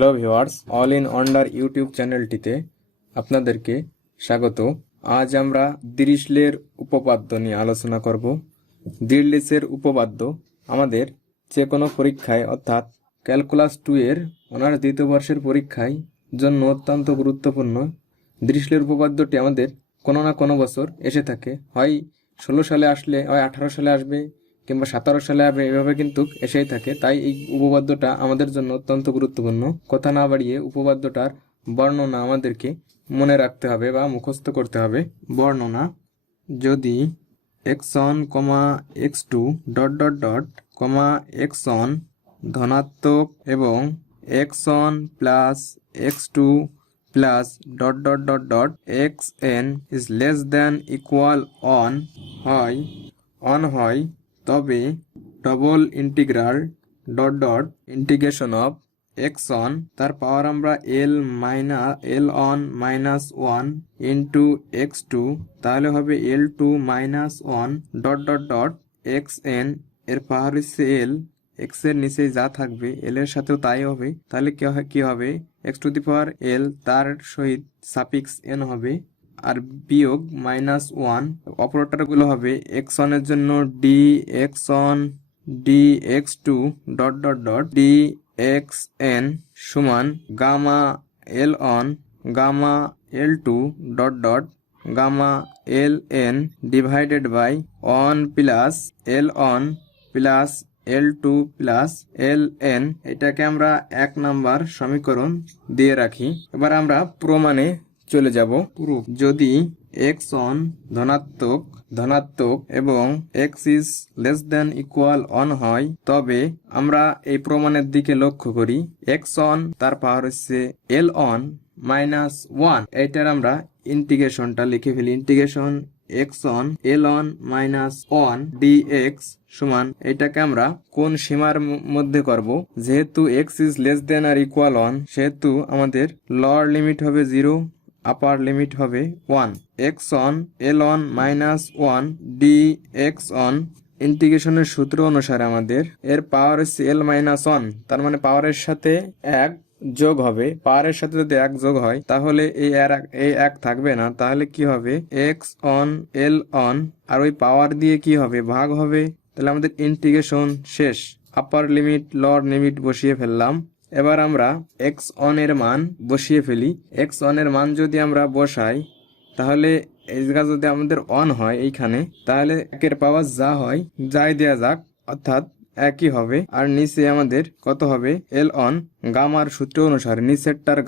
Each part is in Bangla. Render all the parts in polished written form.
Hello viewers, all in wonder YouTube চ্যানেলটিতে আপনাদেরকে স্বাগত। আজ আমরা দিরিশলের উপপাদ্য নিয়ে আলোচনা করব। দিরিশলের উপপাদ্য আমাদের যে কোনো পরীক্ষায় অর্থাৎ ক্যালকুলাস 2 এর অনার্স দ্বিতীয় বর্ষের পরীক্ষায় জন্য অত্যন্ত গুরুত্বপূর্ণ। দিরিশলের উপপাদ্যটি আমাদের কোনো না কোনো বছর এসে থাকে, হয় 16 সালে আসলে, হয় 18 সালে আসবে, কিংবা 17 সালে আসবে, এভাবে কিন্তু এসেই থাকে। তাই এই উপপাদ্যটা আমাদের জন্য অত্যন্ত গুরুত্বপূর্ণ। কথা না বাড়িয়ে উপপাদ্যটার বর্ণনা আমাদেরকে মনে রাখতে হবে বা মুখস্থ করতে হবে। বর্ণনা: যদি x1, x2 dot dot dot x1 ধনাত্মক এবং x1 plus x2 plus dot dot dot dot xn is less than equal on হয়, তবে double integral dot dot integration of x1 তার পাওয়ার আমরা l on minus 1 into x2, তাহলে হবে l2 minus 1 dot dot dot xn এর পাওয়ার হচ্ছে l, x এর নিচে যা থাকবে l এর সাথেও তাই হবে। তাহলে কি হবে x to the power l, তার সহিত সাফিক্স n হবে, আর বিয়োগ মাইনাস 1। অপারেটর গুলো হবে x1 এর জন্য dx1 dx2 dot dot dot dxn সমান gamma l one gamma l2 dot dot gamma ln divided by 1 plus l one plus l2 plus ln। এটাকে আমরা 1 নাম্বার সমীকরণ দিয়ে রাখি। এবার আমরা প্রমাণে চলে যাব। প্রুফ: যদি x1 ধনাত্মক এবং x is less than equal on হয়, তবে আমরা এই প্রমাণের দিকে লক্ষ্য করি। x1 তার পাওয়ার হচ্ছে l অন মাইনাস 1, এইটার আমরা ইন্টিগ্রেশনটা লিখে ফেলি। Integration x1 l on minus 1 dx সমান, এটাকে আমরা কোন সীমার মধ্যে করব? যেহেতু x is less than or equal 1, সেহেতু আমাদের লোয়ার লিমিট হবে 0, আপার লিমিট হবে 1। x1 l on minus 1 dx on ইন্টিগ্রেশনের সূত্র অনুসারে আমাদের এর পাওয়ার হচ্ছে l মাইনাস 1, তার মানে পাওয়ারের সাথে 1 যোগ হবে। পাওয়ারের সাথে যদি 1 যোগ হয় তাহলে এই 1 থাকবে না, তাহলে কি হবে x অন l অন, আর ওই পাওয়ার দিয়ে কি হবে ভাগ হবে। তাহলে আমাদের ইন্টিগ্রেশন শেষ। আপার লিমিট লোয়ার লিমিট বসিয়ে ফেললাম। এবার আমরা x1 এর মান বসিয়ে ফেলি। x1 এর মান যদি আমরা বসাই, তাহলে এই জায়গা যদি আমাদের অন হয় এইখানে, তাহলে একের পাওয়ার যা হয় যাই দেয়া যাক, অর্থাৎ একই হবে। আর নিচে আমাদের কত হবে l অন গামার সূত্র অনুসারে নিচেরটার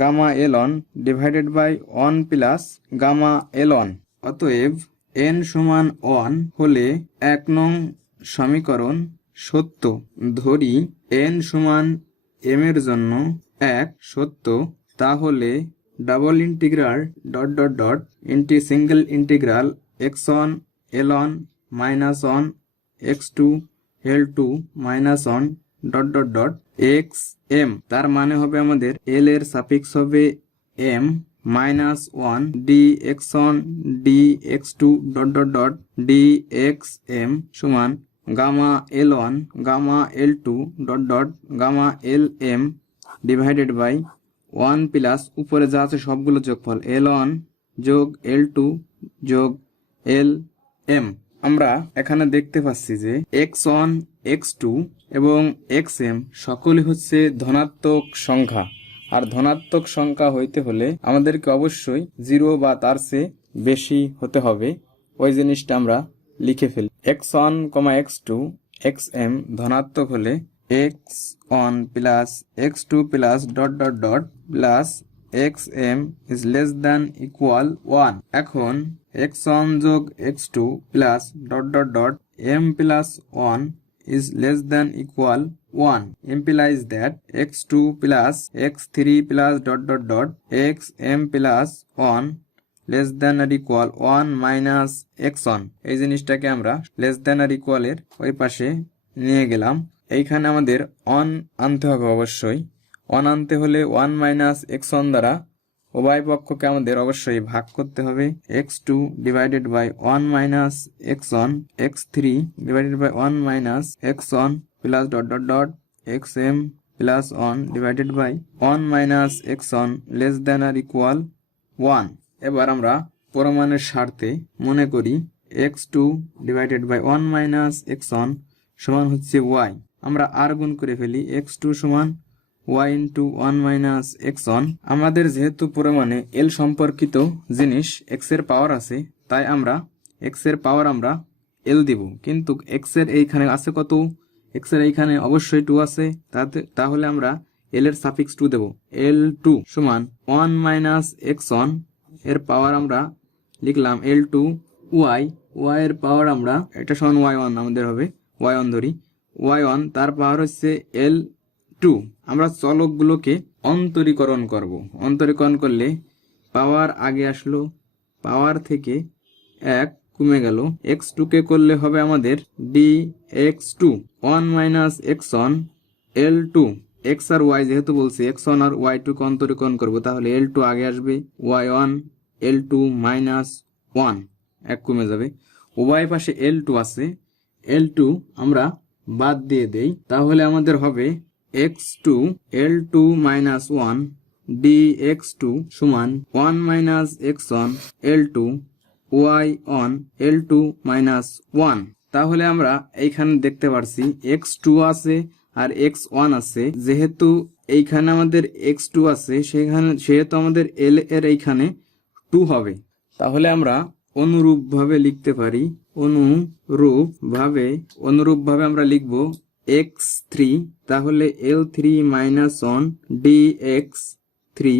gamma l N divided by 1 plus gamma l N. অতএব n সমান 1 হলে 1 নং সমীকরণ সত্য। ধরি n সমান m এর জন্য 1 সত্য, তাহলে double integral dot dot dot single integral x1 l on minus 1 x2 l2 minus 1 dot dot dot xm, তার মানে হবে আমাদের l এর সাফিক্স হবে m minus 1 dx1 dx2 dot dot dot dxm সমান gamma l1 gamma l2 dot dot gamma lm divided by 1 plus উপরে যা আছে সবগুলো যোগফল l1 যোগ l2 যোগ lm। আমরা এখানে দেখতে পাচ্ছি যে x1 x2 এবং xm সকলে হচ্ছে ধনাত্মক সংখ্যা, আর ধনাত্মক সংখ্যা হইতে হলে আমাদেরকে অবশ্যই 0 বা তার চেয়ে বেশি হতে হবে। ওই জিনিসটা আমরা লিখে ফেলি। x1, x2, xm ধনাত্মক হলে x1 plus x2 plus dot dot dot plus xm is less than equal 1। এখন x1 যোগ x2 plus dot dot dot m plus 1 is less than equal 1 implies that x2 plus x3 plus dot dot dot xm plus 1 less than or equal 1 minus x1। এই জিনিসটাকে আমরা less than or equal এর ওই পাশে নিয়ে গেলাম। এইখানে আমাদের অন আনতে হবে অবশ্যই। অন আনতে হলে 1 মাইনাস x1 দ্বারা উভয় পক্ষকে আমাদের অবশ্যই ভাগ করতে হবে। x2 divided by 1 minus x1, x3 divided by 1 minus x1 plus dot dot dot xm plus one divided by one minus X one less than or equal one. এবার আমরা প্রমাণের স্বার্থে মনে করি X two divided by one minus X one সমান হচ্ছে ওয়াই। আমরা আর গুণ করে ফেলি, এক্স টু সমান Y into one minus X one. আমাদের যেহেতু প্রমাণে এল সম্পর্কিত জিনিস এক্স এর পাওয়ার আছে, তাই আমরা এক্স এর পাওয়ার আমরা এল দিব, কিন্তু এক্স এর এইখানে আছে কত, এক্স এর এইখানে অবশ্যই টু আছে, তাহলে আমরা এল এর সাফিক্স টু দেব। এল টু সমান ওয়ান মাইনাস এক্স ওয়ান এর পাওয়ার আমরা লিখলাম এল টু ওয়াই, ওয়াই এর পাওয়ার আমরা এটা সমান ওয়াই ওয়ান আমাদের হবে, ওয়াই ওয়ান ধরি, ওয়াই ওয়ান তার পাওয়ার হচ্ছে এল টু। আমরা চলকগুলোকে অন্তরীকরণ করব, অন্তরীকরণ করলে পাওয়ার আগে আসলো, পাওয়ার থেকে এক কমে গেল, এক্স টু কে করলে হবে আমাদের D X two one minus X one L two. এক্স আর ওয়াই যেহেতু বলছি, এক্স ওয়ান আর ওয়াই টু কে অন্তরীকরণ করবো, তাহলে এল টু আগে আসবে, Y one L two minus one, এক কমে যাবে, ওয়াই পাশে এল টু আছে, এল টু আমরা বাদ দিয়ে দেই, তাহলে আমাদের হবে X two L two minus one D X two সমান one minus X one L two Y one L two minus one. তাহলে আমরা এইখানে দেখতে পারছি এক্স টু আছে আর এক্স ওয়ান আছে, যেহেতু এইখানে আমাদের এক্স টু আছে সেহেতু আমাদের এল এর এইখানে টু হবে, তাহলে আমরা অনুরূপভাবে লিখতে পারি, অনুরূপভাবে আমরা লিখব এক্স থ্রি, তাহলে L three minus one D X three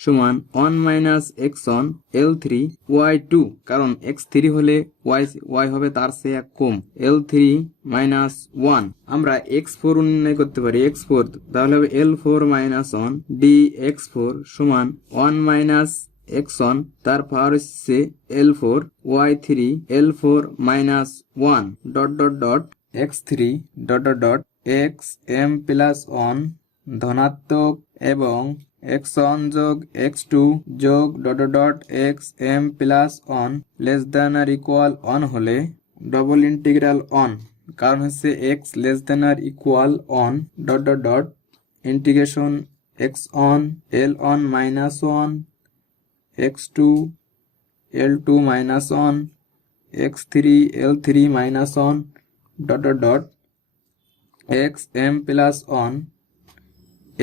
সমান one minus X one L three Y two, কারণ এক্স থ্রি হলে ওয়াই হবে তার চেয়ে এক কম, এল থ্রি মাইনাস ওয়ান। আমরা এক্স ফোর নির্ণয় করতে পারি, এক্স ফোর তাহলে হবে L four minus one D X four সমান ওয়ান মাইনাস এক্স ওয়ান তার পাওয়ার হচ্ছে L four Y three L four minus one dot dot dot x three dot dot dot X M plus one ধনাত্মক এবং এক্স ওয়ান যোগ এক্স টু যোগ dot dot dot X M plus one less than or equal one হলে ডবল ইন্টিগ্রাল অন, কারণ হচ্ছে X less than or equal one dot dot dot integration X on L on minus one X two L two minus one X three L three minus one dot dot dot X M plus one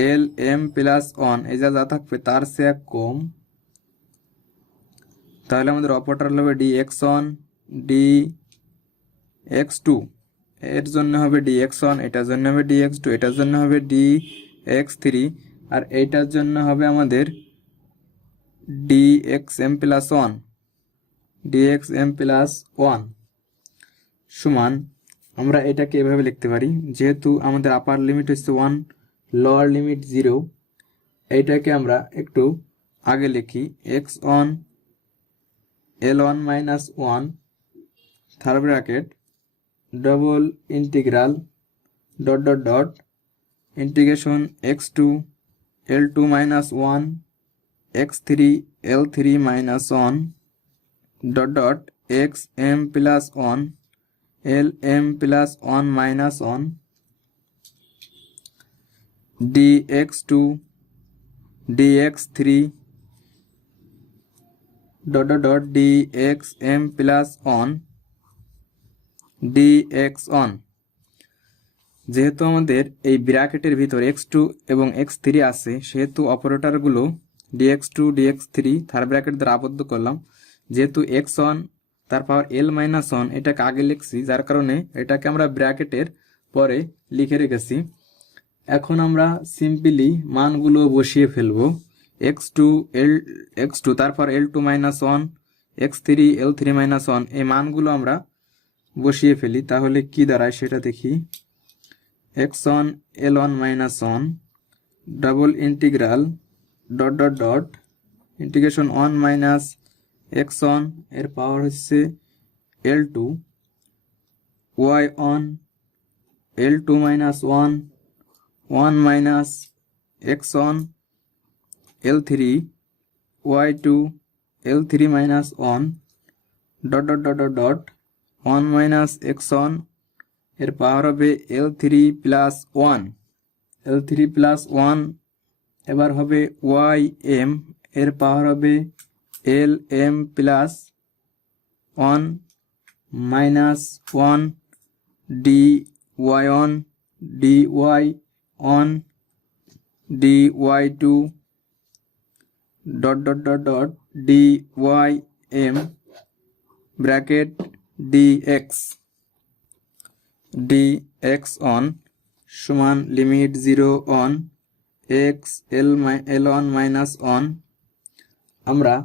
L M plus one, এই যা থাকবে তার চেয়ে এক কম, তাহলে আমাদের অপারেটর হবে D X one D X two, এর জন্য হবে ডি এক্স ওয়ান, এটার জন্য হবে ডি এক্স টু, এটার জন্য হবে ডি এক্স থ্রি, আর এইটার জন্য হবে আমাদের D X M plus one, D X M plus one সমান, আমরা এটাকে এভাবে লিখতে পারি, যেহেতু আমাদের আপার লিমিট হচ্ছে ওয়ান, লোয়ার লিমিট জিরো, এইটাকে আমরা একটু আগে লিখি, X one L one minus one third bracket double integral dot dot dot integration X two L two minus one X three L three minus one dot dot X M plus one L M plus one minus one dx2 dx3 dot dot dot dxm plus on dx on। যেহেতু আমাদের এই ব্র্যাকেটের ভিতর x2 এবং x3 আছে, সেহেতু অপারেটরগুলো dx2 dx3 থার্ড ব্র্যাকেট দ্বারা আবদ্ধ করলাম, যেহেতু x1 তার পাওয়ার l মাইনাস 1 এটাকে আগে লিখছি, যার কারণে এটাকে আমরা ব্র্যাকেটের পরে লিখে রেখেছি। এখন আমরা সিম্পলি মানগুলো বসিয়ে ফেলবো, x2 তারপর l2 minus 1 x3 l3 minus 1, এই মানগুলো আমরা বসিয়ে ফেলি, তাহলে কি দাঁড়ায় সেটা দেখি। x1 l1 minus 1 double integral dot dot dot integration 1 minus x1 এর পাওয়ার হচ্ছে l2 y1 l2 minus 1 1 minus x1 L3 y2 L3 minus 1 dot dot dot dot dot 1 minus x1 এর পাওয়ার হবে L3 plus 1 L3 প্লাস 1 এবার হবে ওয়াই এম এর পাওয়ার হবে L M plus 1 minus 1 D Y one D Y one D Y two dot dot dot dot D Y M bracket D X one সমান limit 0 on X L on minus one. আমরা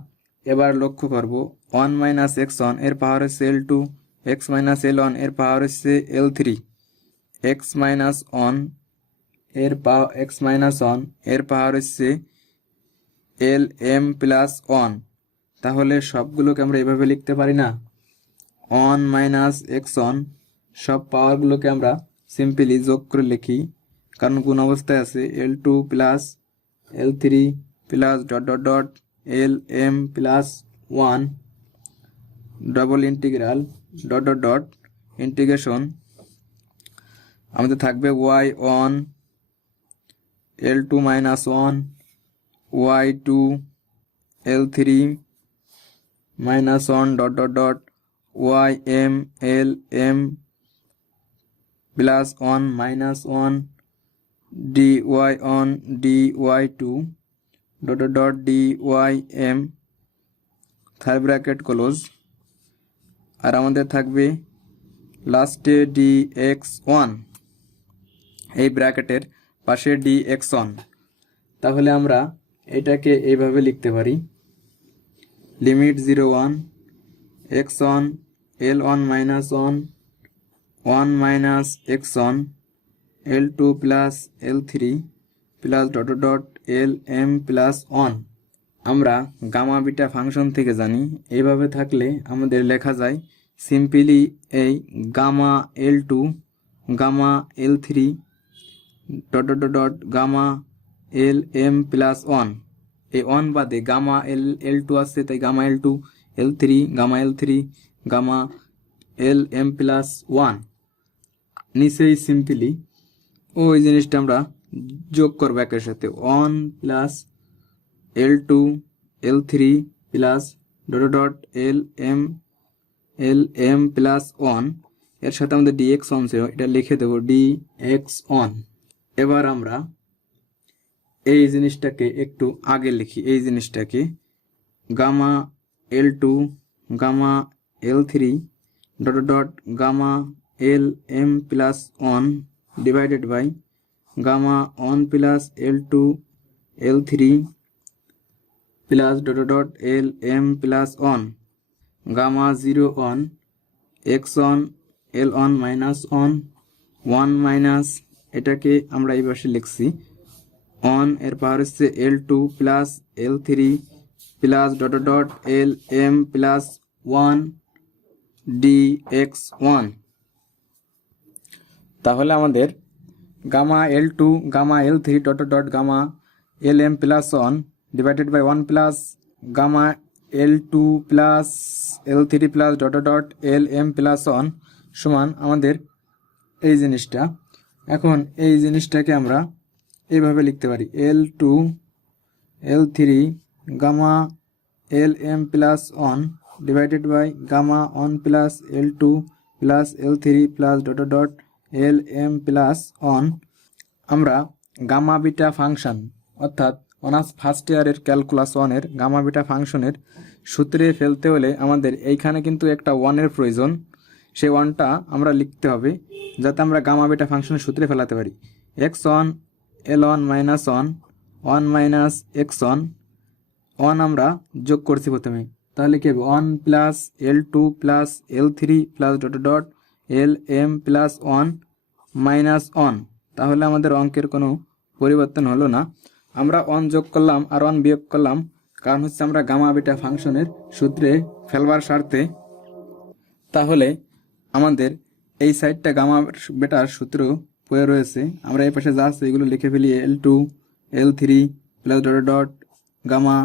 এবার লক্ষ্য করব 1 মাইনাস এক্স অন এর পাওয়ার হচ্ছে L2, x minus L on এর পাওয়ার হচ্ছে L3, এক্স মাইনাস অন এর পাওয়ার হচ্ছে এল এম প্লাস 1। তাহলে সবগুলোকে আমরা এভাবে লিখতে পারি না, 1 মাইনাস এক্স অন সব পাওয়ারগুলোকে আমরা সিম্পলি যোগ করে লিখি, কারণ গুণ অবস্থায় আছে L2 plus L3 plus dot dot dot L M plus 1 double integral dot dot dot integration আমাদের থাকবে Y one L2 minus 1 Y two L3 minus 1 dot dot dot Y M L M plus 1 minus 1 D Y one D Y two dot dot dot D Y M third bracket close. আর আমাদের থাকবে লাস্টে ডি এক্স ওয়ান, এই ব্র্যাকেটের পাশে ডি এক্স ওয়ান। তাহলে আমরা এটাকে এইভাবে লিখতে পারি, limit 0 1 X on L on minus 1 1 minus X on L2 plus L3 plus dot dot dot L M plus 1। আমরা গামা বিটা ফাংশন থেকে জানি, এইভাবে থাকলে আমাদের লেখা যায় সিম্পলি এই gamma L2 gamma L3 dot dot dot dot gamma L M plus 1। এই 1 বাদে গামা L2 আছে, তাই gamma L2 L3 gamma L3 gamma L M plus 1। নিচেই সিম্পলি ওই জিনিসটা আমরা যোগ করবো একের সাথে, 1 plus L2 L3 plus dot dot L M plus 1 এর সাথে আমাদের dx অন ছিল, এটা লিখে দেবো dx অন। এবার আমরা এই জিনিসটাকে একটু আগে লিখি, এই জিনিসটাকে gamma L2 gamma L3 dot dot gamma L M plus 1 divided by gamma 1 plus L2 L3 plus dot dot L M plus 1 gamma 0 on X on L on minus 1 minus, এটাকে আমরা এই পাশে লিখছি অন এর পাওয়ার হচ্ছে L2 plus L3 plus dot dot L M plus 1 dx1। তাহলে আমাদের gamma L2 gamma L3 dot dot gamma L M plus 1 divided by 1 plus gamma L2 plus L3 plus dot dot L M plus 1 সমান আমাদের এই জিনিসটা। এখন এই জিনিসটাকে আমরা এইভাবে লিখতে পারি, L2 L3 gamma L M plus 1 divided by gamma 1 plus L2 plus L3 plus dot dot L M plus 1। আমরা গামা বিটা ফাংশন অর্থাৎ অনার্স ফার্স্ট ইয়ারের ক্যালকুলাস 1-এর গামা বিটা ফাংশনের সূত্রে ফেলতে হলে আমাদের এইখানে কিন্তু একটা 1-এর প্রয়োজন, সেই 1টা আমরা লিখতে হবে যাতে আমরা গামা বিটা ফাংশনের সূত্রে ফেলাতে পারি। X on L on minus 1 minus X on 1 আমরা যোগ করছি প্রথমে, তাহলে কি হবে 1 plus L2 plus L3 plus dot dot L M plus 1 minus 1। তাহলে আমাদের অঙ্কের কোনো পরিবর্তন হলো না, আমরা 1 যোগ করলাম আর 1 বিয়োগ করলাম, কারণ হচ্ছে আমরা গামা বিটা ফাংশনের সূত্রে ফেলবার স্বার্থে। তাহলে আমাদের এই সাইডটা গামা বেটার সূত্র পড়ে রয়েছে, আমরা এই পাশে যা আছে এগুলো লিখে ফেলি L2 L3 plus dot dot gamma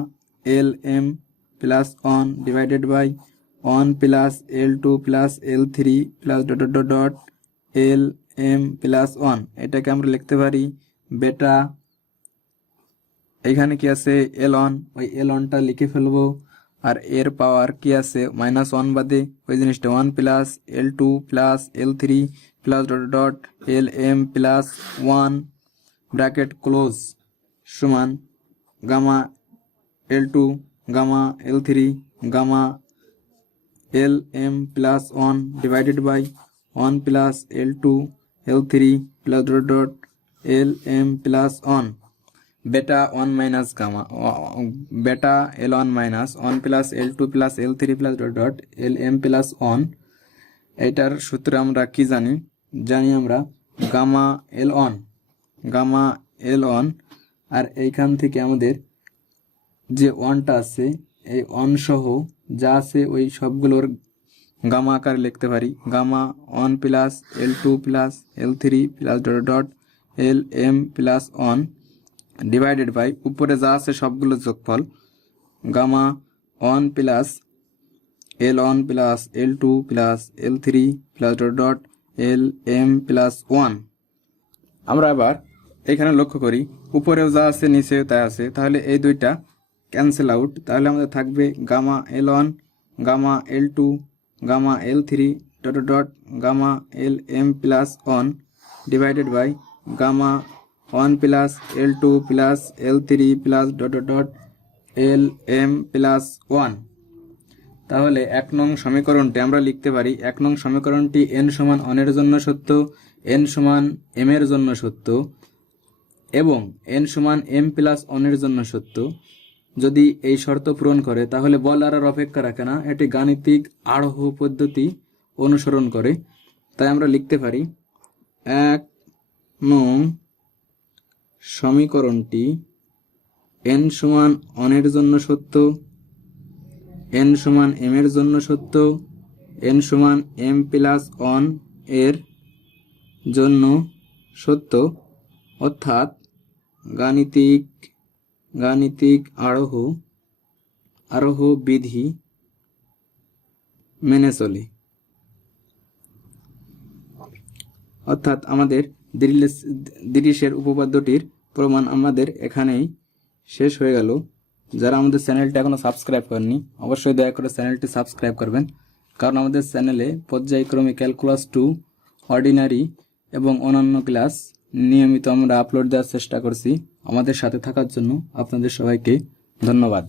L M plus 1 divided by 1 plus L2 plus L3 plus dot dot dot L M plus 1। এটাকে আমরা লিখতে পারি বেটা এখানে কি আছে L1, ওই L1টা লিখে ফেলবো। আর এর পাওয়ার কি আছে -1 বাদে ওই জিনিসটা 1 plus L2 plus L3 plus dot dot Lm plus 1 bracket close সমান gamma L2 gamma L3 gamma Lm plus 1 divided by 1 plus L2 L3 plus dot dot Lm plus 1 beta 1 minus gamma beta L1 minus 1 plus L2 plus L3 plus dot dot Lm plus 1। এটার সূত্র আমরা কি জানি আমরা গামা L1 আর এইখান থেকে আমাদের যে 1টা আছে এই 1 সহ যা আছে ওই সবগুলোর গামা আকারে লিখতে পারি। Gamma 1 plus L2 plus L3 plus dot dot Lm plus 1 divided by উপরে যা আছে সবগুলো যোগফল gamma 1 plus L1 plus L2 plus L3 plus dot dot Lm plus 1। আমরা আবার এখানে লক্ষ্য করি উপরেও যা আছে নিচেও তাই আছে, তাহলে এই দুইটা ক্যান্সেল আউট। তাহলে আমাদের থাকবে gamma L1 gamma L2 gamma L3 dot dot gamma Lm plus 1 divided by gamma 1 plus L2 plus L3 plus dot dot Lm plus 1। তাহলে 1 নং সমীকরণটি আমরা লিখতে পারি 1 নং সমীকরণটি n সমান 1 এর জন্য সত্য, n সমান m এর জন্য সত্য এবং n সমান m প্লাস 1 এর জন্য সত্য। যদি এই শর্ত পূরণ করে তাহলে বল আর অপেক্ষা রাখে না, এটি গাণিতিক আরোহ পদ্ধতি অনুসরণ করে। তাই আমরা লিখতে পারি 1 নং সমীকরণটি n সমান 1 এর জন্য সত্য, n সমান m এর জন্য সত্য, n সমান m প্লাস 1 এর জন্য সত্য, অর্থাৎ গাণিতিক আরোহ বিধি মেনে চলে। অর্থাৎ আমাদের দিরিশের উপপাদ্যটির প্রমাণ আমাদের এখানেই শেষ হয়ে গেল। যারা আমাদের চ্যানেলটি এখনো সাবস্ক্রাইব করেনি অবশ্যই দয়া করে চ্যানেলটি সাবস্ক্রাইব করবেন, কারণ আমাদের চ্যানেলে পর্যায়ক্রমে ক্যালকুলাস 2 অর্ডিনারি এবং অন্যান্য ক্লাস নিয়মিত আমরা আপলোড দেওয়ার চেষ্টা করছি। আমাদের সাথে থাকার জন্য আপনাদের সবাইকে ধন্যবাদ।